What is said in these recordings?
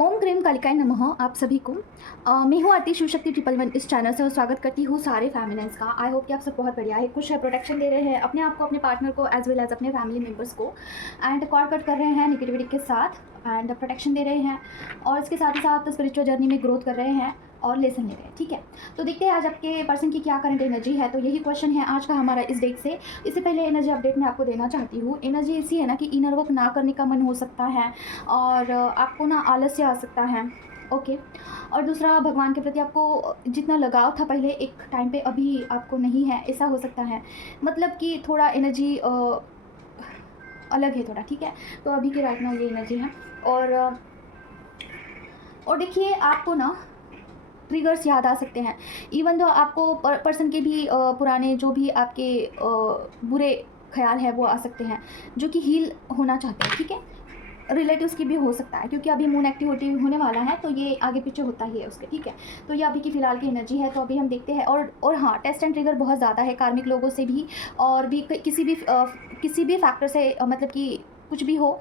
ओम cream कालिकाय नमः आप सभी को। मैं हूँ आरती शिवशक्ति 111 इस चैनल से और स्वागत करती हूँ सारे फैमिलीज का। आई होप कि आप सब बहुत बढ़िया है, खुश है, प्रोटेक्शन दे रहे हैं अपने आप को, अपने पार्टनर को, एज वेल एज अपने फैमिली मेम्बर्स को, एंड कॉर्ड कट कर रहे हैं निगेटिविटी के साथ एंड प्रोटेक्शन दे रहे हैं और इसके साथ ही साथ स्पिरिचुअल जर्नी में ग्रोथ कर रहे हैं और लेसन ले रहे हैं। ठीक है, तो देखते हैं आज आपके पर्सन की क्या करंट एनर्जी है। तो यही क्वेश्चन है आज का हमारा इस डेट से। इससे पहले एनर्जी अपडेट मैं आपको देना चाहती हूँ। एनर्जी ऐसी है ना कि इनर वर्क ना करने का मन हो सकता है और आपको ना आलस्य आ सकता है। ओके, और दूसरा भगवान के प्रति आपको जितना लगाव था पहले एक टाइम पे अभी आपको नहीं है, ऐसा हो सकता है। मतलब कि थोड़ा एनर्जी अलग है थोड़ा। ठीक है, तो अभी के राइट नाउ ये एनर्जी है। और देखिए आपको ना ट्रिगर्स याद आ सकते हैं, इवन तो आपको पर्सन के भी पुराने जो भी आपके बुरे ख्याल है वो आ सकते हैं जो कि हील होना चाहते हैं। ठीक है, रिलेटिव्स की भी हो सकता है क्योंकि अभी मून एक्टिविटी होने वाला है तो ये आगे पीछे होता ही है उसके। ठीक है, तो ये अभी की फ़िलहाल की एनर्जी है। तो अभी हम देखते हैं और हाँ, टेस्ट एंड ट्रिगर बहुत ज़्यादा है कार्मिक लोगों से भी और भी किसी भी फैक्टर से मतलब कि कुछ भी हो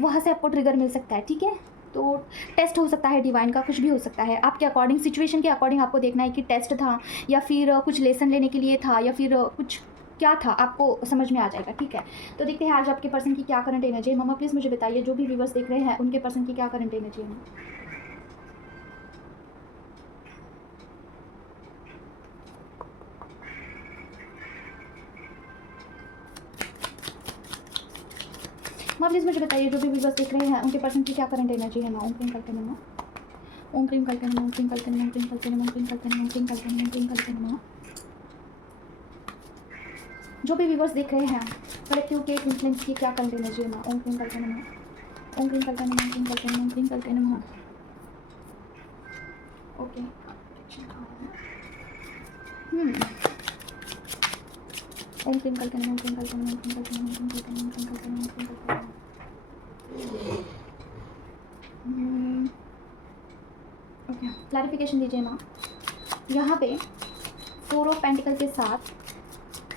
वहाँ से आपको ट्रिगर मिल सकता है। ठीक है, तो टेस्ट हो सकता है डिवाइन का, कुछ भी हो सकता है आपके अकॉर्डिंग, सिचुएशन के अकॉर्डिंग आपको देखना है कि टेस्ट था या फिर कुछ लेसन लेने के लिए था या फिर कुछ क्या था, आपको समझ में आ जाएगा। ठीक है, तो देखते हैं आज आपके पर्सन की क्या करंट एनर्जी है। मम्मा प्लीज़ मुझे बताइए, जो भी व्यूवर्स देख रहे हैं उनके पर्सन की क्या करंट एनर्जी है। माँ प्लीज़ मुझे बताइए, जो भी व्यूवर्स देख रहे हैं उनके पर्सन की क्या करंट एनर्जी है। ओम क्रीम करके नमः, ओम क्रीम करके नमः, ओम क्रीम करके नमः, ओम क्रीम करके नमः, ओम क्रीम करके नमः, ओम क्रीम करके नमः, ओम क्रीम करके नमः। जो भी व्यूवर्स देख रहे हैं कलेक्टिव के इन्फ्लुएंस की क्या करंट एनर्जी है। ओम क्रीम करके नमः, ओम क्रीम करके नमः, ओम क्रीम करके नमः, ओम क्रीम करके नमः। ओके, ओम क्रीम करके नमः, ओम क्रीम करके नमः, ओम क्रीम करके नमः, ओम क्रीम करके नमः, ओम क्रीम करके नमः, ओम क्रीम करके नमः। ओके, क्लैरिफिकेशन दीजिए माँ। यहाँ पे 4 ऑफ पेंटिकल के साथ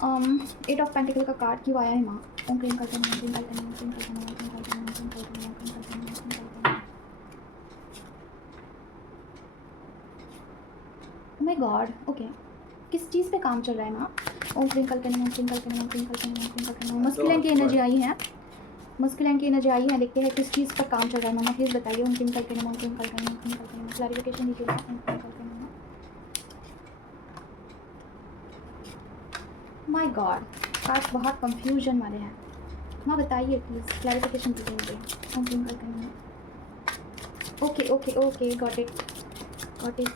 8 ऑफ पेंटिकल का कार्ड क्यों आया है माँ। ओम क्रीम करके नमः, ओम क्रीम करके नमः, ओम क्रीम करके नमः, ओम क्रीम करके नमः, ओम क्रीम करके नमः, ओम क्रीम करके नमः, ओम क्रीम करके नमः। ओह माय गॉड, ओके, किस चीज़ पे काम चल रहा है माँ। ओम क्रीम करके नमः, ओम क्रीम करके नमः, ओम क्रीम करके नमः, ओम क्रीम करके नमः। मस्कुलिन की एनर्जी आई है, मस्कुलिन की एनर्जी आई है। देखते हैं किस चीज़ पर काम चल रहा है। मामा प्लीज़ बताइए, ओम क्रीम करके नमः, ओम क्रीम करके नमः, ओम क्रीम करके नमः। क्लैरिफिकेशन दीजिएगा, ओम क्रीम करके नमः। माय गॉड, आज बहुत कंफ्यूजन वाले हैं। माँ बताइए प्लीज़, क्लैरिफिकेशन दीजिए मुझे। ओम क्रीम करके नमः। Okay okay okay, got it got it.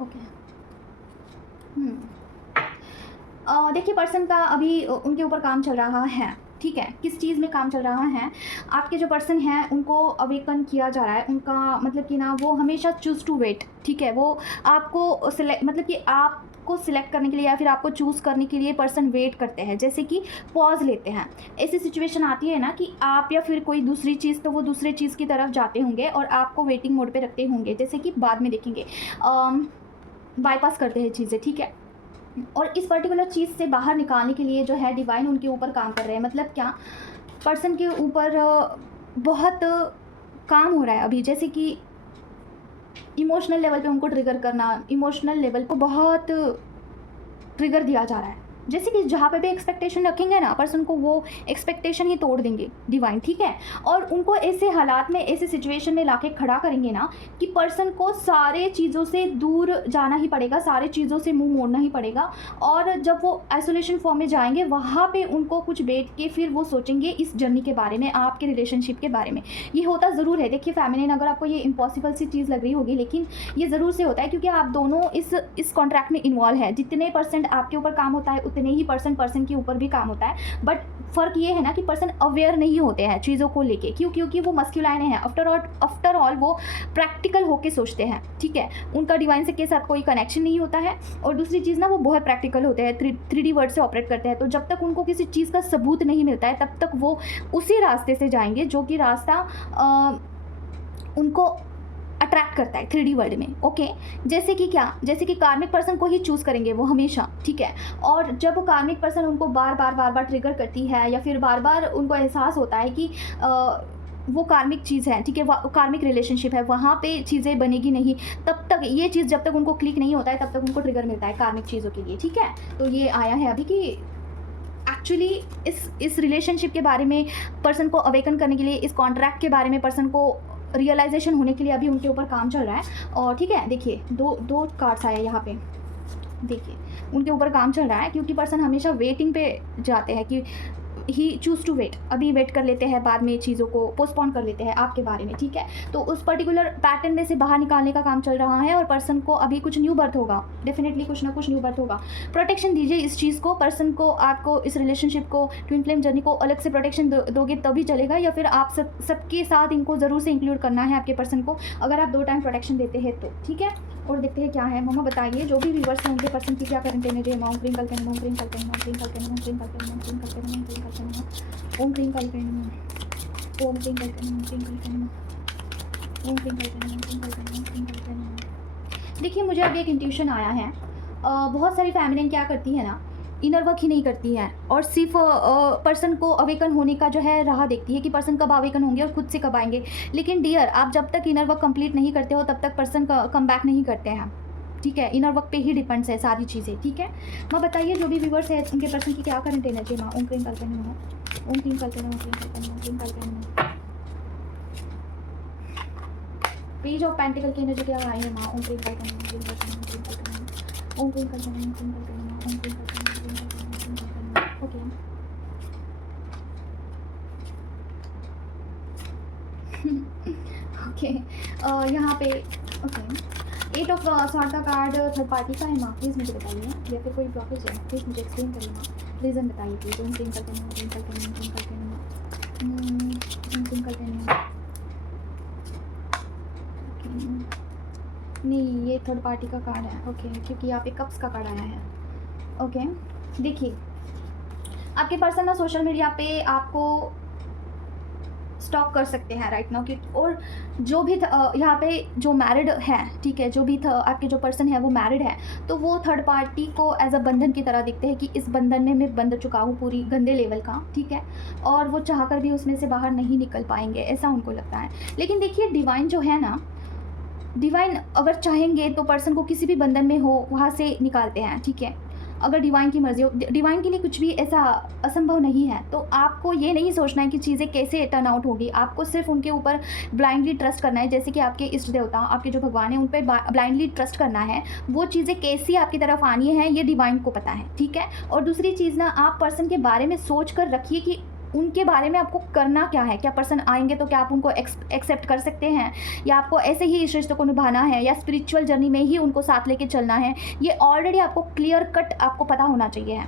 Okay, देखिए पर्सन का अभी उनके ऊपर काम चल रहा है। ठीक है, किस चीज़ में काम चल रहा है। आपके जो पर्सन हैं उनको अवेकन किया जा रहा है। उनका मतलब कि ना वो हमेशा चूज़ टू वेट। ठीक है, वो आपको सिलेक्ट मतलब कि आपको सिलेक्ट करने के लिए या फिर आपको चूज़ करने के लिए पर्सन वेट करते हैं, जैसे कि पॉज लेते हैं। ऐसी सिचुएशन आती है ना कि आप या फिर कोई दूसरी चीज़, तो वो दूसरे चीज़ की तरफ जाते होंगे और आपको वेटिंग मोड पे रखते होंगे, जैसे कि बाद में देखेंगे बाईपास करते हैं चीज़ें। ठीक है, और इस पर्टिकुलर चीज़ से बाहर निकालने के लिए जो है डिवाइन उनके ऊपर काम कर रहे हैं। मतलब क्या, पर्सन के ऊपर बहुत काम हो रहा है अभी, जैसे कि इमोशनल लेवल पे उनको ट्रिगर करना, इमोशनल लेवल को बहुत ट्रिगर दिया जा रहा है। जैसे कि जहाँ पे भी एक्सपेक्टेशन रखेंगे ना पर्सन को, वो एक्सपेक्टेशन ही तोड़ देंगे डिवाइन। ठीक है, और उनको ऐसे हालात में, ऐसे सिचुएशन में लाके खड़ा करेंगे ना कि पर्सन को सारे चीज़ों से दूर जाना ही पड़ेगा, सारे चीज़ों से मुंह मोड़ना ही पड़ेगा। और जब वो आइसोलेशन फॉर्म में जाएंगे वहाँ पे उनको कुछ बैठ के फिर वो सोचेंगे इस जर्नी के बारे में, आपके रिलेशनशिप के बारे में। ये होता ज़रूर है। देखिए फेमिनिन, अगर आपको ये इम्पॉसिबल सी चीज़ लग रही होगी लेकिन ये ज़रूर से होता है क्योंकि आप दोनों इस कॉन्ट्रैक्ट में इन्वॉल्व है। जितने % आपके ऊपर काम होता है उतने ही पर्सन के ऊपर भी काम होता है। बट फ़र्क ये है ना कि पर्सन अवेयर नहीं होते हैं चीज़ों को लेके, क्योंकि वो मस्कुलाइन है। आफ्टर ऑल वो प्रैक्टिकल होके सोचते हैं। ठीक है, उनका डिवाइन से के साथ कोई कनेक्शन नहीं होता है। और दूसरी चीज़ ना, वो बहुत प्रैक्टिकल होते हैं, 3D वर्ड से ऑपरेट करते हैं। तो जब तक उनको किसी चीज़ का सबूत नहीं मिलता है तब तक वो उसी रास्ते से जाएंगे जो कि रास्ता उनको अट्रैक्ट करता है 3D वर्ल्ड में। ओके, जैसे कि क्या, जैसे कि कार्मिक पर्सन को ही चूज़ करेंगे वो हमेशा। ठीक है, और जब कार्मिक पर्सन उनको बार बार ट्रिगर करती है या फिर बार बार उनको एहसास होता है कि वो कार्मिक चीज़ है, ठीक है, कार्मिक रिलेशनशिप है, वहाँ पे चीज़ें बनेगी नहीं तब तक, ये चीज़ जब तक उनको क्लिक नहीं होता है तब तक उनको ट्रिगर मिलता है कार्मिक चीज़ों के लिए, ठीक है। तो ये आया है अभी कि एक्चुअली इस रिलेशनशिप के बारे में पर्सन को अवेकन करने के लिए, इस कॉन्ट्रैक्ट के बारे में पर्सन को रियलाइजेशन होने के लिए अभी उनके ऊपर काम चल रहा है। और ठीक है, देखिए दो कार्ड्स आए यहाँ पे, देखिए उनके ऊपर काम चल रहा है क्योंकि पर्सन हमेशा वेटिंग पे जाते हैं कि ही चूज़ टू वेट, अभी वेट कर लेते हैं, बाद में चीज़ों को पोस्टपोन कर लेते हैं आपके बारे में, ठीक है। तो उस पर्टिकुलर पैटर्न में से बाहर निकालने का काम चल रहा है और पर्सन को अभी कुछ न्यू बर्थ होगा, डेफिनेटली कुछ ना कुछ न्यू बर्थ होगा। प्रोटेक्शन दीजिए इस चीज़ को, पर्सन को, आपको इस रिलेशनशिप को, ट्विन फ्लेम जर्नी को अलग से प्रोटेक्शन दोगे तभी चलेगा, या फिर आप सबके साथ इनको ज़रूर से इंक्लूड करना है आपके पर्सन को, अगर आप 2 टाइम प्रोटेक्शन देते हैं तो, ठीक है। और देखते हैं क्या है। मम्मा बताइए जो भी व्यूवर्स हैं उनके पर्सन की क्या करंट एनर्जी है। ओम क्रीम कल्पना, ओम क्रीम कल्पना, ओम क्रीम कल्पना, ओम क्रीम कल्पना, ओम क्रीम कल्पना, ओम क्रीम कल्पना, ओम क्रीम कल्पना, ओम क्रीम कल्पना, ओम क्रीम कल्पना, ओम क्रीम कल्पना, ओम क्रीम कल्पना, ओम क्रीम कल्पना। देखिए मुझे अभी एक इंट्यूशन आया है, बहुत सारी फैमिली क्या करती है ना, इनर वर्क ही नहीं करती है और सिर्फ पर्सन को अवेकन होने का जो है राह देखती है कि पर्सन कब अवेकन होंगे और खुद से कब आएंगे। लेकिन डियर, आप जब तक इनर वर्क कंप्लीट नहीं करते हो तब तक पर्सन कम बैक नहीं करते हैं, ठीक है। इनर वर्क पे ही डिपेंड्स है सारी चीज़ें, ठीक है। माँ बताइए जो भी व्यूवर्स है उनके पर्सन की क्या करंट एनर्जी माँ। ओम क्रीम कल्पना, ओम क्रीम कल्पना, ओम क्रीम कल्पना, ओम क्रीम कल्पना। पेज ऑफ पेंटिकल की एनर्जी क्या आई है माँ। ओम क्रीम कल्पना, ओम क्रीम कल्पना, ओम क्रीम कल्पना, ओम क्रीम कल्पना, ओम क्रीम कल्पना, ओम क्रीम कल्पना। ओके ओके, यहाँ पे ओके 8 ऑफ सॉर्ड का कार्ड थर्ड पार्टी का है माँ, प्लीज़ मुझे बताइए, या फिर कोई ब्लॉकेज है प्लीज़ मुझे एक्सप्लेन करिए माँ, रीज़न बताइए प्लीज़। ओम क्रीम कल्पना, ओम क्रीम कल्पना, ओम क्रीम कल्पना, ओम क्रीम कल्पना। नहीं, ये थर्ड पार्टी का कार्ड है, ओके, क्योंकि यहाँ पे कप्स का कार्ड आया है। ओके देखिए, आपके पर्सन ना सोशल मीडिया पे आपको स्टॉक कर सकते हैं राइट नाउ, और जो भी यहाँ पे जो मैरिड है, ठीक है, जो भी आपके जो पर्सन है वो मैरिड है, तो वो थर्ड पार्टी को एज अ बंधन की तरह दिखते हैं कि इस बंधन में मैं बंध चुका हूँ पूरी गंदे लेवल का, ठीक है, और वो चाहकर भी उसमें से बाहर नहीं निकल पाएंगे, ऐसा उनको लगता है। लेकिन देखिए डिवाइन जो है ना, डिवाइन अगर चाहेंगे तो पर्सन को किसी भी बंधन में हो वहाँ से निकालते हैं, ठीक है, अगर डिवाइन की मर्जी हो। डिवाइन के लिए कुछ भी ऐसा असंभव नहीं है, तो आपको ये नहीं सोचना है कि चीज़ें कैसे टर्न आउट होगी, आपको सिर्फ उनके ऊपर ब्लाइंडली ट्रस्ट करना है। जैसे कि आपके इष्ट देवता, आपके जो भगवान हैं, उन पर ब्लाइंडली ट्रस्ट करना है। वो चीज़ें कैसी आपकी तरफ आनी है ये डिवाइन को पता है, ठीक है। और दूसरी चीज़ ना, आप पर्सन के बारे में सोच कर रखिए कि उनके बारे में आपको करना क्या है, क्या पर्सन आएंगे तो क्या आप उनको एक्सेप्ट कर सकते हैं, या आपको ऐसे ही इस रिश्ते को निभाना है, या स्पिरिचुअल जर्नी में ही उनको साथ लेके चलना है। ये ऑलरेडी आपको क्लियर कट आपको पता होना चाहिए,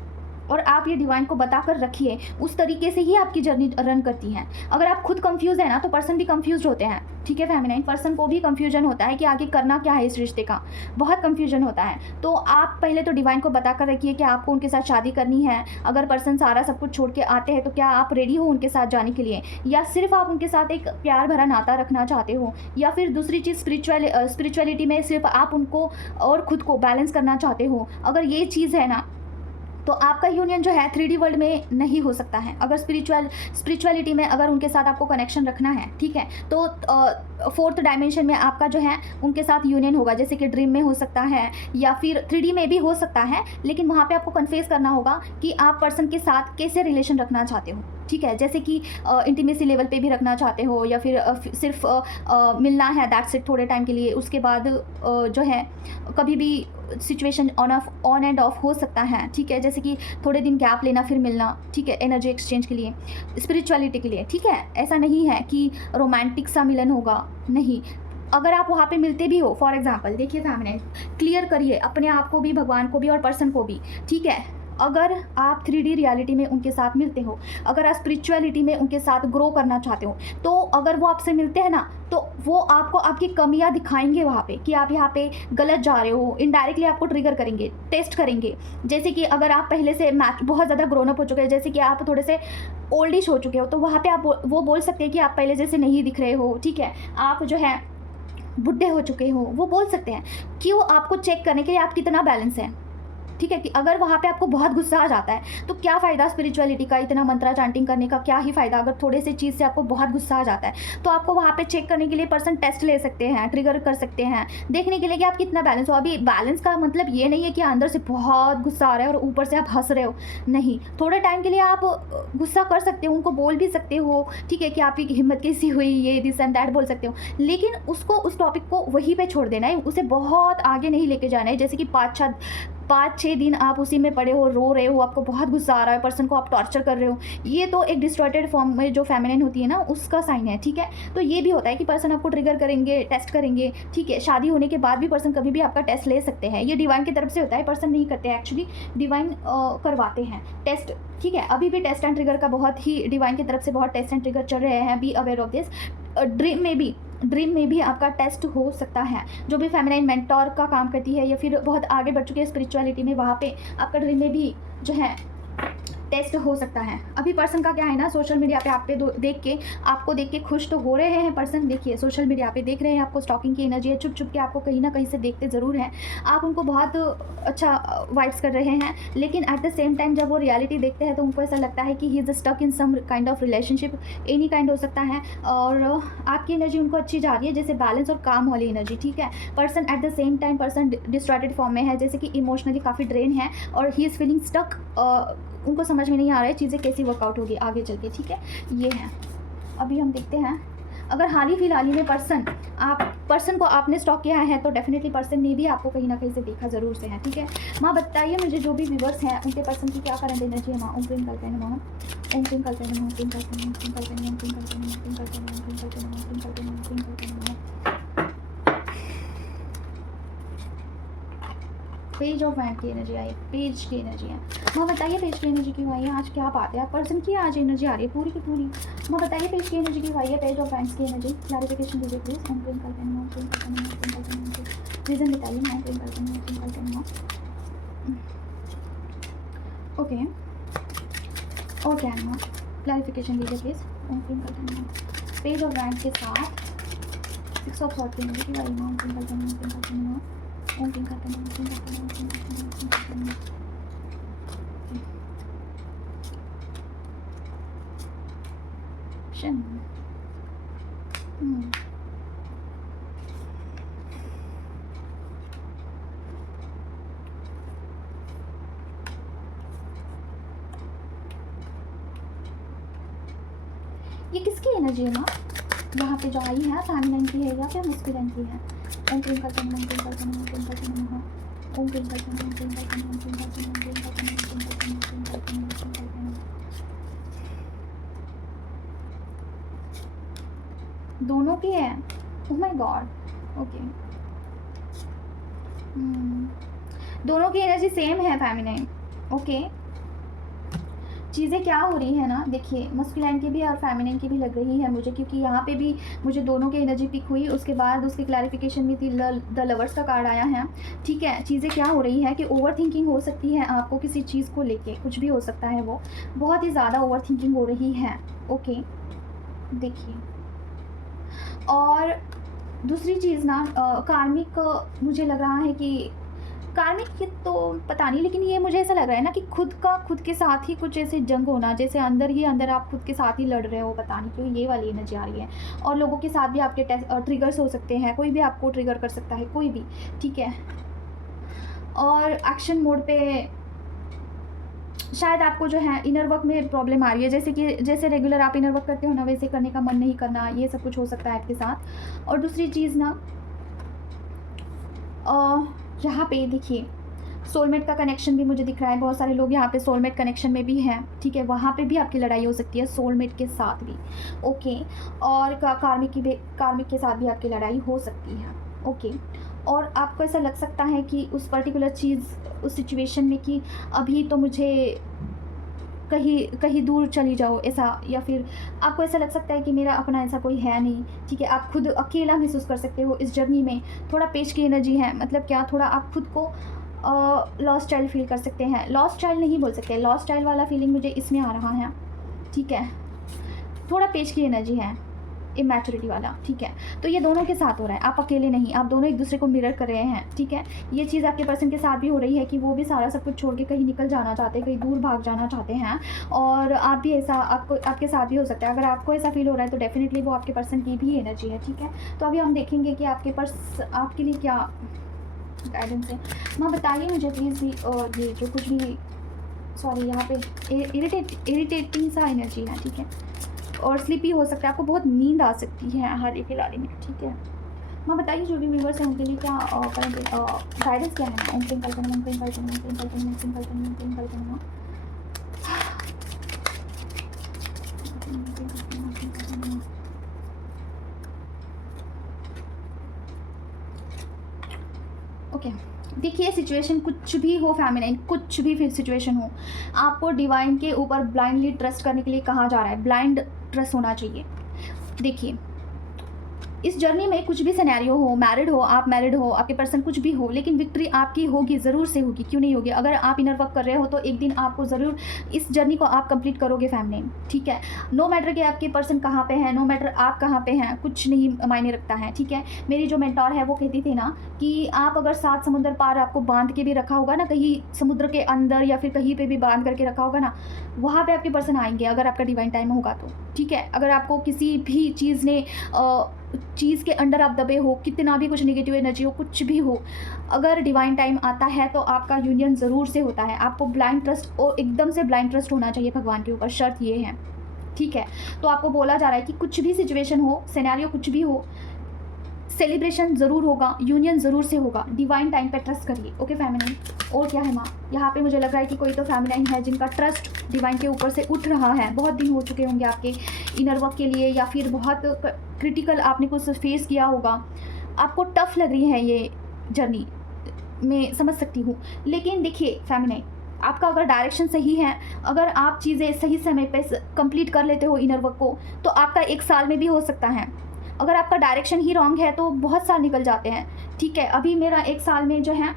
और आप ये डिवाइन को बता कर रखिए, उस तरीके से ही आपकी जर्नी रन करती हैं। अगर आप खुद कंफ्यूज है ना, तो पर्सन भी कंफ्यूज होते हैं, ठीक है फेमिनाइन, पर्सन को भी कंफ्यूजन होता है कि आगे करना क्या है इस रिश्ते का, बहुत कंफ्यूजन होता है। तो आप पहले तो डिवाइन को बता कर रखिए कि आपको उनके साथ शादी करनी है। अगर पर्सन सारा सब कुछ छोड़ के आते हैं तो क्या आप रेडी हो उनके साथ जाने के लिए, या सिर्फ आप उनके साथ एक प्यार भरा नाता रखना चाहते हो, या फिर दूसरी चीज़ स्पिरिचुअलिटी में सिर्फ आप उनको और खुद को बैलेंस करना चाहते हो। अगर ये चीज़ है ना, तो आपका यूनियन जो है 3D वर्ल्ड में नहीं हो सकता है। अगर स्पिरिचुअलिटी में अगर उनके साथ आपको कनेक्शन रखना है, ठीक है, तो 4th डायमेंशन में आपका जो है उनके साथ यूनियन होगा, जैसे कि ड्रीम में हो सकता है या फिर 3D में भी हो सकता है। लेकिन वहाँ पे आपको कन्फेस करना होगा कि आप पर्सन के साथ कैसे रिलेशन रखना चाहते हो, ठीक है, जैसे कि इंटीमेसी लेवल पे भी रखना चाहते हो, या फिर सिर्फ मिलना है दैट्स इट थोड़े टाइम के लिए, उसके बाद जो है कभी भी सिचुएशन ऑन एंड ऑफ हो सकता है, ठीक है, जैसे कि थोड़े दिन गैप लेना फिर मिलना, ठीक है, एनर्जी एक्सचेंज के लिए, स्पिरिचुअलिटी के लिए, ठीक है। ऐसा नहीं है कि रोमांटिक सा मिलन होगा, नहीं। अगर आप वहाँ पे मिलते भी हो, फॉर एग्जांपल देखिए फैमिली, क्लियर करिए अपने आप को भी, भगवान को भी और पर्सन को भी, ठीक है। अगर आप 3D रियलिटी में उनके साथ मिलते हो, अगर आप स्पिरिचुअलिटी में उनके साथ ग्रो करना चाहते हो, तो अगर वो आपसे मिलते हैं ना, तो वो आपको आपकी कमियां दिखाएंगे वहाँ पे कि आप यहाँ पे गलत जा रहे हो, इनडायरेक्टली आपको ट्रिगर करेंगे, टेस्ट करेंगे। जैसे कि अगर आप पहले से बहुत ज़्यादा ग्रोन अप हो चुके हैं, जैसे कि आप थोड़े से ओल्डिश हो चुके हो, तो वहाँ पे आप वो बोल सकते हैं कि आप पहले जैसे नहीं दिख रहे हो, ठीक है, आप जो है बुढ़े हो चुके हो, वो बोल सकते हैं। क्यों? आपको चेक करने के लिए आप कितना बैलेंस है, ठीक है, कि अगर वहाँ पे आपको बहुत गुस्सा आ जाता है तो क्या फ़ायदा स्पिरिचुअलिटी का, इतना मंत्रा चांटिंग करने का क्या ही फ़ायदा। अगर थोड़े से चीज़ से आपको बहुत गुस्सा आ जाता है तो आपको वहाँ पे चेक करने के लिए पर्सन टेस्ट ले सकते हैं, ट्रिगर कर सकते हैं, देखने के लिए कि आप कितना बैलेंस हो। अभी बैलेंस का मतलब ये नहीं है कि अंदर से बहुत गुस्सा आ रहा है और ऊपर से आप हंस रहे हो, नहीं। थोड़े टाइम के लिए आप गुस्सा कर सकते हो, उनको बोल भी सकते हो, ठीक है, कि आपकी हिम्मत कैसी हुई, ये दिस एंड दैट बोल सकते हो, लेकिन उसको, उस टॉपिक को वहीं पे छोड़ देना है, उसे बहुत आगे नहीं लेके जाना है। जैसे कि 5-6 दिन आप उसी में पड़े हो, रो रहे हो, आपको बहुत गुस्सा आ रहा है, पर्सन को आप टॉर्चर कर रहे हो, ये तो एक डिस्टॉर्टेड फॉर्म में जो फेमिनिन होती है ना, उसका साइन है, ठीक है। तो ये भी होता है कि पर्सन आपको ट्रिगर करेंगे, टेस्ट करेंगे, ठीक है। शादी होने के बाद भी पर्सन कभी भी आपका टेस्ट ले सकते हैं, ये डिवाइन की तरफ से होता है, पर्सन नहीं करते हैं एक्चुअली, डिवाइन करवाते हैं टेस्ट, ठीक है। अभी भी टेस्ट एंड ट्रिगर का बहुत ही डिवाइन की तरफ से बहुत टेस्ट एंड ट्रिगर चल रहे हैं, be aware of this. Dream में भी आपका टेस्ट हो सकता है, जो भी फेमिनाइन मेंटोर का काम करती है या फिर बहुत आगे बढ़ चुकी है स्पिरिचुअलिटी में, वहाँ पे आपका ड्रीम में भी जो है टेस्ट हो सकता है। अभी पर्सन का क्या है ना, सोशल मीडिया पे आप पे आपको देख के खुश तो हो रहे हैं पर्सन, देखिए सोशल मीडिया पे देख रहे हैं आपको, स्टॉकिंग की एनर्जी है, छुप छुप के आपको कहीं ना कहीं से देखते ज़रूर हैं, आप उनको बहुत अच्छा वाइब्स कर रहे हैं, लेकिन एट द सेम टाइम जब वो रियलिटी देखते हैं तो उनको ऐसा लगता है कि he is stuck in some kind of relationship, any kind हो सकता है, और आपकी एनर्जी उनको अच्छी जा रही है, जैसे बैलेंस और काम वाली एनर्जी, ठीक है। Person at the same time person destroyed form में है, जैसे कि इमोशनली काफ़ी ड्रेन है और ही इज़ फीलिंग स्टक, उनको समझ में नहीं आ रहा है चीज़ें कैसी वर्कआउट होगी आगे चल के, ठीक है। ये है, अभी हम देखते हैं, अगर हाल ही फिलहाल ही में पर्सन को आपने स्टॉक किया है तो डेफिनेटली पर्सन ने भी आपको कहीं ना कहीं से देखा ज़रूर से है, ठीक है। माँ बताइए मुझे, जो भी व्यूवर्स हैं उनके पर्सन की क्या करंट एनर्जी है। माँ ओम प्रेम करते हैं, माँ ओम प्रेम करते हैं, ओम प्रेम करते हैं, ओम प्रेम करते हैं, ओम प्रेम करते हैं, ओम प्रेम करते हैं, ओम प्रेम करते हैं, ओम प्रेम करते हैं, ओम प्रेम करते हैं। पेज ऑफ वैंड की एनर्जी आई, पेज की एनर्जी है। माँ बताइए पेज की एनर्जी क्यों आई है, आज क्या बात है, आप पर्सन की आज एनर्जी आ रही है पूरी की पूरी। माँ बताइए पेज की एनर्जी क्यों आई है, पेज ऑफ वैंड्स की एनर्जी, क्लैरिफिकेशन दीजिए प्लीज। ओम प्रेम करते हैं, ओम प्रेम करते हैं, ओम प्रेम करते हैं, रीज़न बताइए। ओम प्रेम करते हैं, ओम प्रेम करते हैं। ओके, और क्या है माँ, क्लैरिफिकेशन दीजिए प्लीज। ओम प्रेम करते हैं, पेज ऑफ वैंड्स के साथ 6 ऑफ सॉर्ड्स की एनर्जी क्यों आई। माँ ओम प्रेम करते हैं, ओम प्रेम करते हैं, ओम प्रेम करते हैं, ओम प्रेम करते हैं, ओम प्रेम करते हैं, ओम प्रेम करते हैं। ये किसकी एनर्जी है माँ, यहाँ पे जो आई है फेमिनिन की है या फिर मस्कुलिन की है। ओम प्रेम करते हैं, ओम प्रेम करते हैं, ओम प्रेम करते हैं, ओम प्रेम करते हैं, ओम प्रेम करते हैं, ओम प्रेम करते हैं, ओम प्रेम करते हैं, ओम प्रेम करते हैं, ओम प्रेम करते हैं, ओम प्रेम करते हैं। दोनों की है, ओह माय गॉड, ओके। दोनों की एनर्जी सेम है फेमिनिन, ओके। चीज़ें क्या हो रही है ना, देखिए मस्कुलिन की भी और फेमिनिन की भी लग रही है मुझे, क्योंकि यहाँ पे भी मुझे दोनों की एनर्जी पिक हुई, उसके बाद उसके क्लैरिफिकेशन में थी द लवर्स का कार्ड आया है, ठीक है। चीज़ें क्या हो रही है कि ओवर थिंकिंग हो सकती है आपको किसी चीज़ को लेके, कुछ भी हो सकता है, वो बहुत ही ज़्यादा ओवर थिंकिंग हो रही है, ओके। देखिए, और दूसरी चीज़ ना, कार्मिक मुझे लग रहा है कि कार्मिक की तो पता नहीं, लेकिन ये मुझे ऐसा लग रहा है ना कि खुद के साथ ही कुछ ऐसे जंग होना, जैसे अंदर ही अंदर आप खुद के साथ ही लड़ रहे हो, पता नहीं क्यों ये वाली एनर्जी आ रही है। और लोगों के साथ भी आपके ट्रिगर्स हो सकते हैं, कोई भी आपको ट्रिगर कर सकता है, कोई भी, ठीक है। और एक्शन मोड पे शायद आपको जो है इनर वर्क में प्रॉब्लम आ रही है, जैसे रेगुलर आप इनर वर्क करते हो ना, वैसे करने का मन नहीं करना, ये सब कुछ हो सकता है आपके साथ। और दूसरी चीज़ ना, यहाँ पे देखिए सोलमेट का कनेक्शन भी मुझे दिख रहा है, बहुत सारे लोग यहाँ पे सोलमेट कनेक्शन में भी हैं, ठीक है। वहाँ पे भी आपकी लड़ाई हो सकती है सोलमेट के साथ भी, ओके। और कार्मिक के साथ भी आपकी लड़ाई हो सकती है, ओके। और आपको ऐसा लग सकता है कि उस पर्टिकुलर चीज़, उस सिचुएशन में कि अभी तो मुझे कहीं दूर चली जाओ ऐसा, या फिर आपको ऐसा लग सकता है कि मेरा अपना ऐसा कोई है नहीं, ठीक है। आप खुद अकेला महसूस कर सकते हो इस जर्नी में। थोड़ा पेज की एनर्जी है, मतलब क्या, थोड़ा आप खुद को लॉस्ट चाइल्ड फील कर सकते हैं। लॉस्ट चाइल्ड नहीं बोल सकते, लॉस्ट चाइल्ड वाला फीलिंग मुझे इसमें आ रहा है, ठीक है। थोड़ा पेज की एनर्जी है, इमैच्योरिटी वाला, ठीक है। तो ये दोनों के साथ हो रहा है, आप अकेले नहीं, आप दोनों एक दूसरे को मिरर कर रहे हैं, ठीक है। ये चीज़ आपके पर्सन के साथ भी हो रही है कि वो भी सारा सब कुछ छोड़ के कहीं निकल जाना चाहते हैं, कहीं दूर भाग जाना चाहते हैं, और आप भी ऐसा, आपके साथ भी हो सकता है। अगर आपको ऐसा फील हो रहा है तो डेफिनेटली वो आपके पर्सन की भी एनर्जी है, ठीक है। तो अभी हम देखेंगे कि आपके लिए क्या गाइडेंस है। माँ बताइए मुझे प्लीज़ भी, ये जो कुछ भी, सॉरी यहाँ पे इरिटेटिंग सा एनर्जी है, ठीक है, और स्लीपी हो सकता है, आपको बहुत नींद आ सकती है हाल फिलहाल में, ठीक है। माँ बताइए जो भी व्यूवर्स हैं उनके लिए क्या गाइडेंस क्या है। ओम प्रेम कल्पना, ओम प्रेम कल्पना, ओम प्रेम कल्पना, ओम प्रेम कल्पना, ओम प्रेम कल्पना। ओके, देखिए सिचुएशन कुछ भी हो फेमिनाइन, कुछ भी सिचुएशन हो, आपको डिवाइन के ऊपर ब्लाइंडली ट्रस्ट करने के लिए कहा जा रहा है। ब्लाइंड ट्रस्ट होना चाहिए। देखिए इस जर्नी में कुछ भी सिनेरियो हो, मैरिड हो, आप मैरिड हो, आपके पर्सन कुछ भी हो, लेकिन विक्ट्री आपकी होगी, ज़रूर से होगी, क्यों नहीं होगी। अगर आप इनर वर्क कर रहे हो तो एक दिन आपको ज़रूर इस जर्नी को आप कंप्लीट करोगे फेमिनाइन, ठीक है। नो मैटर कि आपके पर्सन कहाँ पे हैं, नो मैटर आप कहाँ पे हैं, कुछ नहीं मायने रखता है, ठीक है। मेरी जो मेंटोर है वो कहती थी ना कि आप अगर 7 समुद्र पार आपको बांध के भी रखा होगा ना, कहीं समुद्र के अंदर या फिर कहीं पर भी बांध करके रखा होगा ना, वहाँ पर आपके पर्सन आएंगे अगर आपका डिवाइन टाइम होगा तो, ठीक है। अगर आपको किसी भी चीज़ के अंडर आप दबे हो, कितना भी कुछ नेगेटिव एनर्जी हो, कुछ भी हो, अगर डिवाइन टाइम आता है तो आपका यूनियन ज़रूर से होता है। आपको ब्लाइंड ट्रस्ट, और एकदम से ब्लाइंड ट्रस्ट होना चाहिए भगवान के ऊपर, शर्त ये है, ठीक है। तो आपको बोला जा रहा है कि कुछ भी सिचुएशन हो, सिनेरियो कुछ भी हो, सेलिब्रेशन ज़रूर होगा, यूनियन ज़रूर से होगा, डिवाइन टाइम पे ट्रस्ट करिए, ओके फेमिनाइन। और क्या है माँ, यहाँ पे मुझे लग रहा है कि कोई तो फेमिनाइन है जिनका ट्रस्ट डिवाइन के ऊपर से उठ रहा है। बहुत दिन हो चुके होंगे आपके इनर वर्क के लिए, या फिर बहुत क्रिटिकल आपने कुछ फेस किया होगा, आपको टफ लग रही है ये जर्नी, मैं समझ सकती हूँ। लेकिन देखिए फेमिनाइन, आपका अगर डायरेक्शन सही है, अगर आप चीज़ें सही समय पे कंप्लीट कर लेते हो इनर वर्क को, तो आपका 1 साल में भी हो सकता है। अगर आपका डायरेक्शन ही रॉन्ग है तो बहुत साल निकल जाते हैं, ठीक है। अभी मेरा 1 साल में जो है,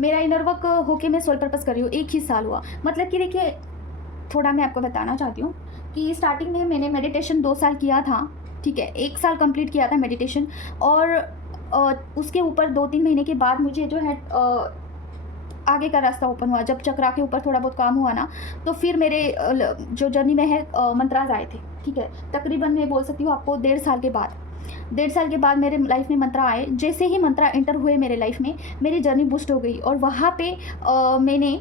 मेरा इनर वर्क होके मैं सोल पर्पस कर रही हूँ, 1 ही साल हुआ। मतलब कि देखिए थोड़ा मैं आपको बताना चाहती हूँ कि स्टार्टिंग में मैंने मेडिटेशन 2 साल किया था, ठीक है, 1 साल कंप्लीट किया था मेडिटेशन, और उसके ऊपर 2-3 महीने के बाद मुझे जो है आगे का रास्ता ओपन हुआ। जब चक्रा के ऊपर थोड़ा बहुत काम हुआ ना, तो फिर मेरे जो जर्नी में है मंत्राज आए थे, ठीक है। तकरीबन मैं बोल सकती हूँ आपको 1.5 साल के बाद मेरे लाइफ में मंत्रा आए। जैसे ही मंत्रा एंटर हुए मेरे लाइफ में, मेरी जर्नी बूस्ट हो गई, और वहाँ पे मैंने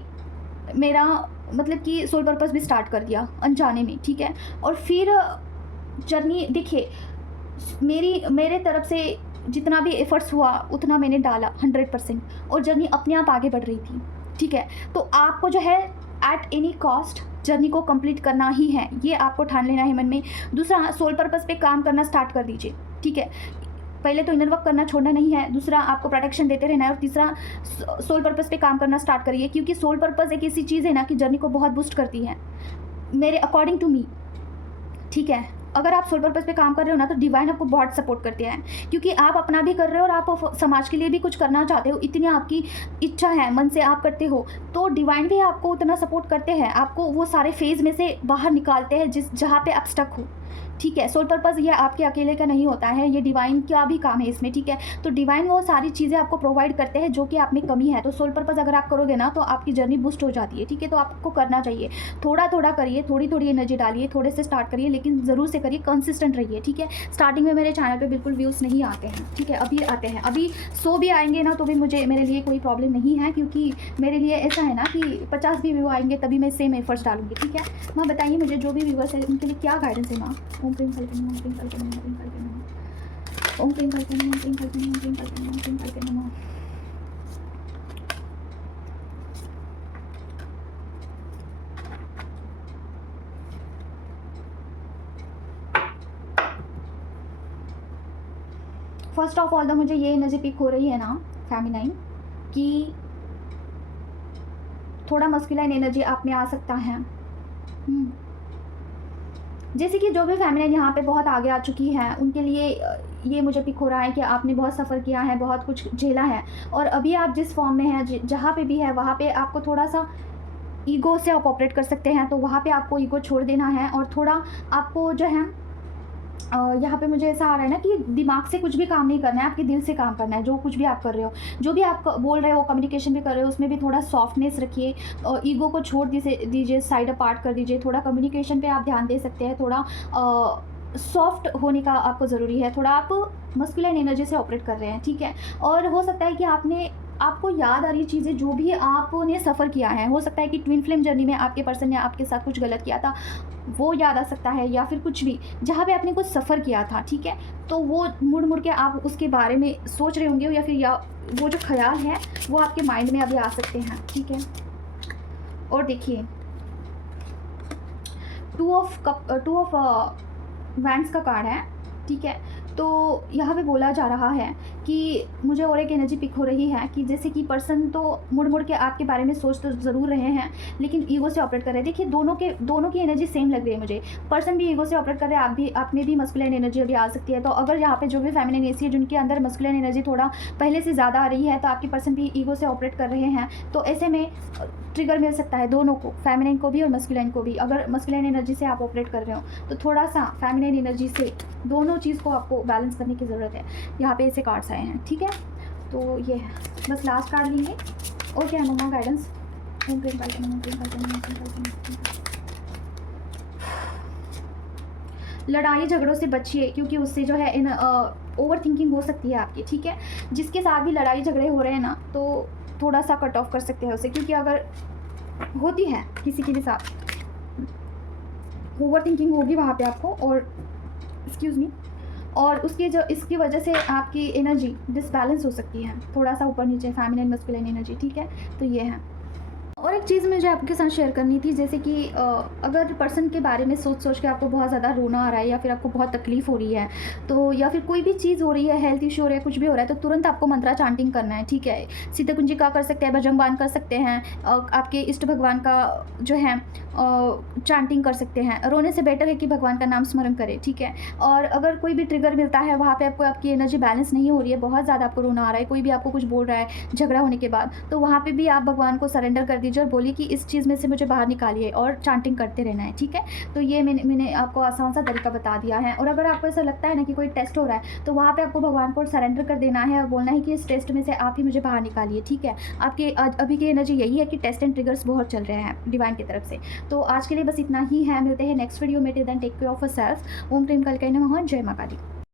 मेरा मतलब कि सोल पर्पस भी स्टार्ट कर दिया अनजाने में, ठीक है। और फिर जर्नी देखिए, मेरे तरफ से जितना भी एफर्ट्स हुआ उतना मैंने डाला 100%, और जर्नी अपने आप आगे बढ़ रही थी, ठीक है। तो आपको जो है एट एनी कॉस्ट जर्नी को कंप्लीट करना ही है, ये आपको ठान लेना है मन में। दूसरा, सोल पर्पस पे काम करना स्टार्ट कर दीजिए, ठीक है। पहले तो इनर वर्क करना छोड़ना नहीं है, दूसरा आपको प्रोटेक्शन देते रहना है, और तीसरा सोल पर्पस पे काम करना स्टार्ट करिए, क्योंकि सोल पर्पस एक ऐसी चीज़ है ना कि जर्नी को बहुत बूस्ट करती है, मेरे अकॉर्डिंग टू मी, ठीक है। अगर आप सोल पर्पस पे काम कर रहे हो ना, तो डिवाइन आपको बहुत सपोर्ट करते हैं, क्योंकि आप अपना भी कर रहे हो और आप समाज के लिए भी कुछ करना चाहते हो, इतनी आपकी इच्छा है, मन से आप करते हो, तो डिवाइन भी आपको उतना सपोर्ट करते हैं, आपको वो सारे फेज़ में से बाहर निकालते हैं जहाँ पे आप स्टक हो, ठीक है। सोल पर्पस ये आपके अकेले का नहीं होता है, ये डिवाइन का भी काम है इसमें, ठीक है। तो डिवाइन वो सारी चीज़ें आपको प्रोवाइड करते हैं जो कि आप में कमी है। तो सोल पर्पस अगर आप करोगे ना, तो आपकी जर्नी बूस्ट हो जाती है, ठीक है। तो आपको करना चाहिए, थोड़ा थोड़ा करिए, थोड़ी थोड़ी एनर्जी डालिए, थोड़े से स्टार्ट करिए, लेकिन ज़रूर से करिए, कंसिस्टेंट रहिए, ठीक है। स्टार्टिंग में मेरे चैनल पर बिल्कुल व्यूज़ नहीं आते हैं, ठीक है, अभी आते हैं, अभी 100 भी आएंगे ना तो भी मेरे लिए कोई प्रॉब्लम नहीं है, क्योंकि मेरे लिए ऐसा है ना कि 50 भी व्यू आएंगे तभी मैं सेम एफर्ट्स डालूंगी, ठीक है। माँ बताइए मुझे जो भी व्यूवर्स है उनके लिए क्या गाइडेंस है माँ। ओम प्रेम कल्पना, ओम प्रेम कल्पना, ओम प्रेम कल्पना, ओम प्रेम कल्पना, ओम प्रेम कल्पना, ओम प्रेम कल्पना, ओम प्रेम कल्पना। फर्स्ट ऑफ ऑल तो मुझे ये एनर्जी पिक हो रही है ना फेमिनाइन, कि थोड़ा मस्कुलाइन एनर्जी आप में आ सकता है। जैसे कि जो भी फेमिनाइन यहाँ पे बहुत आगे आ चुकी है, उनके लिए ये मुझे पिक हो रहा है कि आपने बहुत सफ़र किया है, बहुत कुछ झेला है, और अभी आप जिस फॉर्म में हैं, जहाँ पे भी है, वहाँ पे आपको थोड़ा सा ईगो से आप ऑपरेट कर सकते हैं। तो वहाँ पे आपको ईगो छोड़ देना है, और थोड़ा आपको जो है यहाँ पे मुझे ऐसा आ रहा है ना कि दिमाग से कुछ भी काम नहीं करना है, आपके दिल से काम करना है, जो कुछ भी आप कर रहे हो। जो भी आप बोल रहे हो, कम्युनिकेशन भी कर रहे हो, उसमें भी थोड़ा सॉफ्टनेस रखिए, ईगो को छोड़ दीजिए, साइड अपार्ट कर दीजिए। थोड़ा कम्युनिकेशन पे आप ध्यान दे सकते हैं, थोड़ा सॉफ्ट होने का आपको ज़रूरी है, थोड़ा आप मस्कुलिन एनर्जी से ऑपरेट कर रहे हैं, ठीक है। और हो सकता है कि आपको याद आ रही चीज़ें जो भी आपने सफ़र किया है, हो सकता है कि ट्विन फ्लेम जर्नी में आपके पर्सन ने आपके साथ कुछ गलत किया था, वो याद आ सकता है, या फिर कुछ भी जहाँ पे आपने कुछ सफ़र किया था, ठीक है। तो वो मुड़ के आप उसके बारे में सोच रहे होंगे, या फिर या वो जो ख्याल है वो आपके माइंड में अभी आ सकते हैं, ठीक है। और देखिए, टू ऑफ वैंड्स का कार्ड है, ठीक है। तो यहाँ पे बोला जा रहा है कि मुझे और एक एनर्जी पिक हो रही है कि जैसे कि पर्सन तो मुड़ के आपके बारे में सोच तो ज़रूर रहे हैं, लेकिन ईगो से ऑपरेट कर रहे हैं। देखिए, दोनों की एनर्जी सेम लग रही है मुझे। पर्सन भी ईगो से ऑपरेट कर रहे हैं, आप में भी मस्कुलिन एनर्जी अभी आ सकती है। तो अगर यहाँ पे जो भी फेमिनिन एसी है, जिनके अंदर मस्कुलिन एनर्जी थोड़ा पहले से ज़्यादा आ रही है, तो आपके पर्सन भी ईगो से ऑपरेट कर रहे हैं। तो ऐसे में ट्रिगर मिल सकता है दोनों को, फेमिनिन को भी और मस्कुलिन को भी। अगर मस्कुलिन एनर्जी से आप ऑपरेट कर रहे हो तो थोड़ा सा फेमिनिन एनर्जी से दोनों चीज़ को आपको बैलेंस करने की ज़रूरत है। यहाँ पे ऐसे कार्ड्स आए हैं, ठीक है। तो ये है, बस लास्ट कार्ड लेंगे। ओके, मम्मा गाइडेंस। लड़ाई झगड़ों से बचिए, क्योंकि उससे जो है ओवर थिंकिंग हो सकती है आपकी, ठीक है। जिसके साथ भी लड़ाई झगड़े हो रहे हैं ना, तो थोड़ा सा कट ऑफ कर सकते हैं उसे, क्योंकि अगर होती है किसी के भी साथ ओवर थिंकिंग होगी वहाँ पे आपको, और एक्सक्यूज़ मी, और इसकी वजह से आपकी एनर्जी डिसबैलेंस हो सकती है, थोड़ा सा ऊपर नीचे, फेमिनिन मस्कुलिन एनर्जी, ठीक है। तो ये है। और एक चीज़ मुझे आपके साथ शेयर करनी थी, जैसे कि अगर पर्सन के बारे में सोच के आपको बहुत ज़्यादा रोना आ रहा है, या फिर आपको बहुत तकलीफ़ हो रही है, तो या फिर कोई भी चीज़ हो रही है, हेल्थ इशू हो रहा है, कुछ भी हो रहा है, तो तुरंत आपको मंत्रा चांटिंग करना है, ठीक है। सीता कुंजी का कर सकते हैं, भजंग कर सकते हैं, आपके इष्ट भगवान का जो है चांटिंग कर सकते हैं। रोने से बेटर है कि भगवान का नाम स्मरण करें, ठीक है। और अगर कोई भी ट्रिगर मिलता है, वहाँ पे आपकी एनर्जी बैलेंस नहीं हो रही है, बहुत ज़्यादा आपको रोना आ रहा है, कोई भी आपको कुछ बोल रहा है झगड़ा होने के बाद, तो वहाँ पे भी आप भगवान को सरेंडर कर दीजिए और बोलिए कि इस चीज़ में से मुझे बाहर निकालिए, और चांटिंग करते रहना है, ठीक है। तो ये मैंने आपको आसान सा तरीका बता दिया है। और अगर आपको ऐसा लगता है ना कि कोई टेस्ट हो रहा है, तो वहाँ पे आपको भगवान को सरेंडर कर देना है और बोलना है कि इस टेस्ट में से आप ही मुझे बाहर निकालिए, ठीक है। आपके अभी की एनर्जी यही है कि टेस्ट एंड ट्रिगर्स बहुत चल रहे हैं डिवाइन की तरफ से। तो आज के लिए बस इतना ही है, मिलते हैं नेक्स्ट वीडियो में। Till then take care of yourself. ओम क्लीम कलकई नमः। जय मां काली।